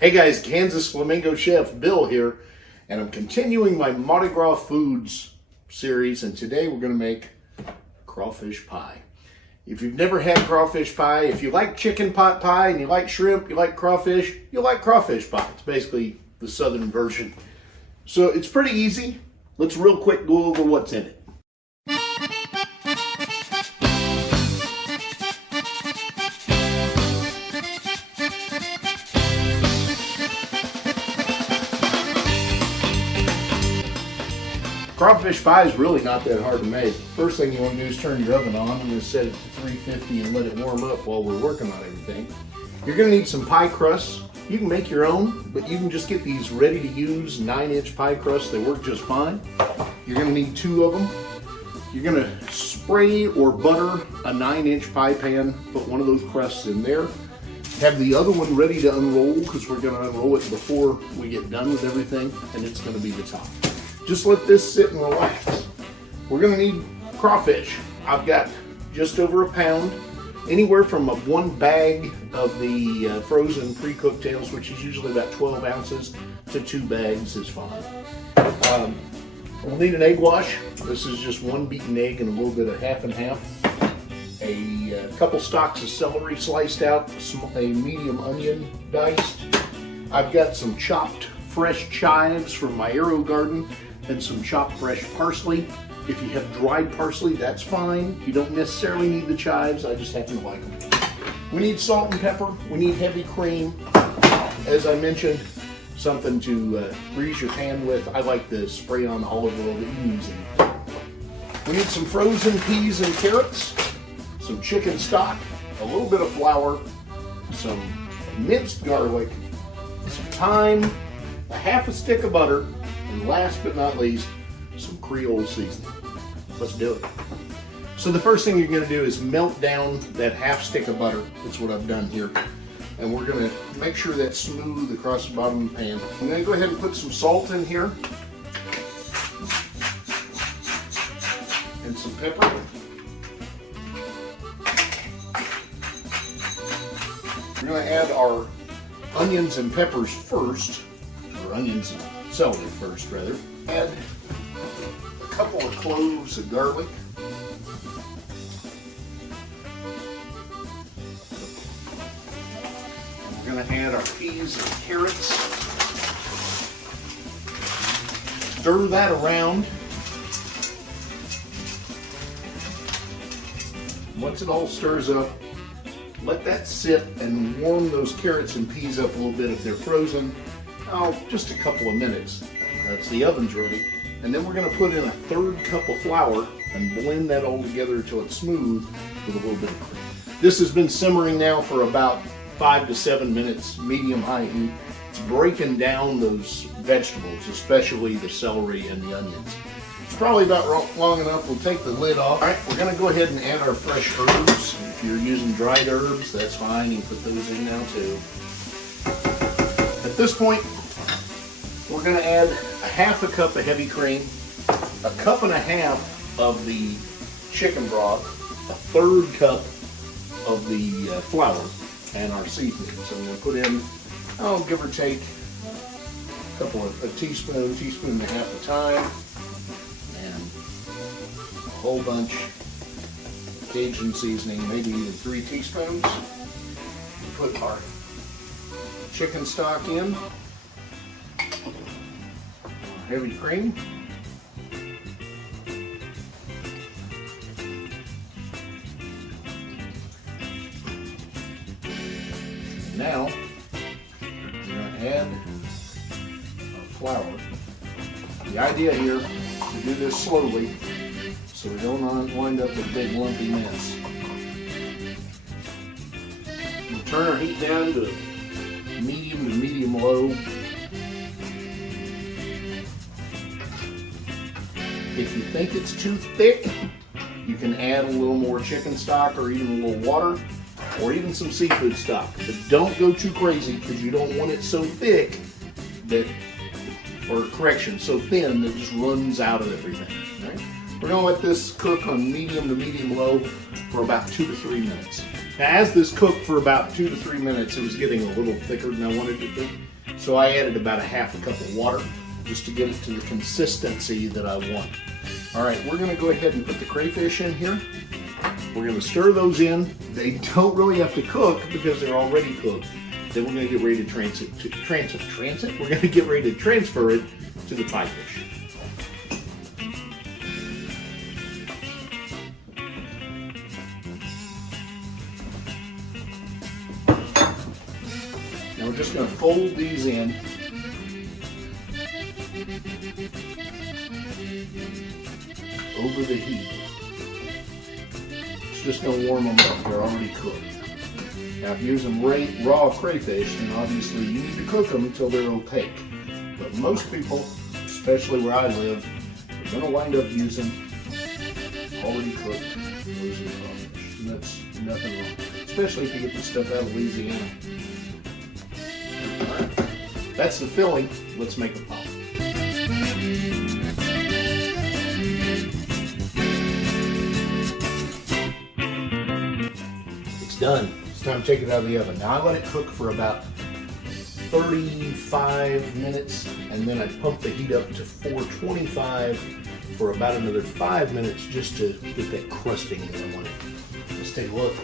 Hey guys, Kansas Flamingo Chef Bill here, and I'm continuing my Mardi Gras Foods series, and today we're going to make crawfish pie. If you've never had crawfish pie, if you like chicken pot pie and you like shrimp, you like crawfish, you'll like crawfish pie. It's basically the southern version. So it's pretty easy. Let's real quick go over what's in it. Crawfish pie is really not that hard to make. First thing you want to do is turn your oven on. I'm going to set it to 350 and let it warm up while we're working on everything. You're going to need some pie crusts. You can make your own, but you can just get these ready to use 9-inch pie crusts. They work just fine. You're going to need 2 of them. You're going to spray or butter a 9-inch pie pan. Put one of those crusts in there. Have the other one ready to unroll because we're going to unroll it before we get done with everything, and it's going to be the top. Just let this sit and relax. We're going to need crawfish. I've got just over a pound, anywhere from 1 bag of the frozen pre-cooked tails, which is usually about 12 ounces, to 2 bags is fine. We'll need an egg wash. This is just 1 beaten egg and a little bit of half and half. A couple stalks of celery sliced out, a medium onion diced. I've got some chopped fresh chives from my arrow garden, and some chopped fresh parsley. If you have dried parsley, that's fine. You don't necessarily need the chives, I just happen to like them. We need salt and pepper. We need heavy cream. As I mentioned, something to grease your pan with. I like the spray on olive oil that you use. We need some frozen peas and carrots, some chicken stock, a little bit of flour, some minced garlic, some thyme, a half a stick of butter, and last but not least, some Creole seasoning. Let's do it. So the first thing you're going to do is melt down that half stick of butter. That's what I've done here. And we're going to make sure that's smooth across the bottom of the pan. I'm going to go ahead and put some salt in here. And some pepper. We're going to add our onions and peppers first. Or onions and celery first, rather. Add a couple of cloves of garlic. We're going to add our peas and carrots. Stir that around. Once it all stirs up, let that sit and warm those carrots and peas up a little bit if they're frozen. Oh, just a couple of minutes. That's the oven's ready. And then we're going to put in a 1/3 cup of flour and blend that all together until it's smooth with a little bit of cream. This has been simmering now for about 5 to 7 minutes, medium-high heat. It's breaking down those vegetables, especially the celery and the onions. It's probably about long enough. We'll take the lid off. All right, we're going to go ahead and add our fresh herbs. If you're using dried herbs, that's fine. You can put those in now too. At this point, we're going to add a half a cup of heavy cream, a cup and a half of the chicken broth, a 1/3 cup of the flour, and our seasoning. So I'm going to put in, give or take a teaspoon and a half of thyme, and a whole bunch of Cajun seasoning, maybe even 3 teaspoons. Put our chicken stock in. Heavy cream. Now, we're going to add our flour. The idea here is to do this slowly so we don't wind up with a big lumpy mess. We'll turn our heat down to medium low. If you think it's too thick, you can add a little more chicken stock or even a little water or even some seafood stock. But don't go too crazy because you don't want it so thick that, or correction, so thin that it just runs out of everything. All right? We're going to let this cook on medium to medium low for about 2 to 3 minutes. Now, as this cooked for about 2 to 3 minutes, it was getting a little thicker than I wanted it to be. So I added about a half a cup of water just to get it to the consistency that I want. All right, we're gonna go ahead and put the crayfish in here. We're gonna stir those in. They don't really have to cook because they're already cooked. Then we're gonna get ready to We're gonna get ready to transfer it to the pie fish. Now we're just going to fold these in. Over the heat. It's just going to warm them up. They're already cooked. Now if you're using raw crayfish, then obviously you need to cook them until they're opaque. But most people, especially where I live, are going to wind up using already cooked frozen crawfish. And that's nothing wrong. Especially if you get the stuff out of Louisiana. Alright, that's the filling. Let's make a pie. It's done. It's time to take it out of the oven. Now I let it cook for about 35 minutes, and then I pump the heat up to 425 for about another 5 minutes just to get that crusting that I want it. Let's take a look.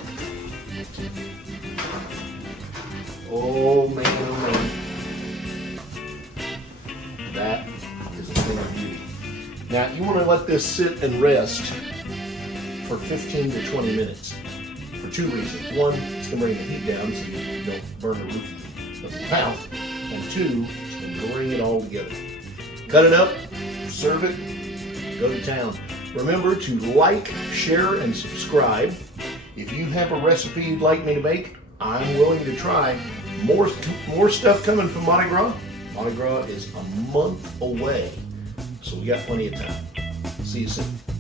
Oh man, oh man. That is a thing of beauty. Now you want to let this sit and rest for 15 to 20 minutes for 2 reasons. One, it's going to bring the heat down so you don't burn the roof of your mouth. And 2, it's going to bring it all together. Cut it up, serve it, go to town. Remember to like, share, and subscribe. If you have a recipe you'd like me to make, I'm willing to try. More stuff coming from Mardi Gras. Mardi Gras is a month away, so we got plenty of time. See you soon.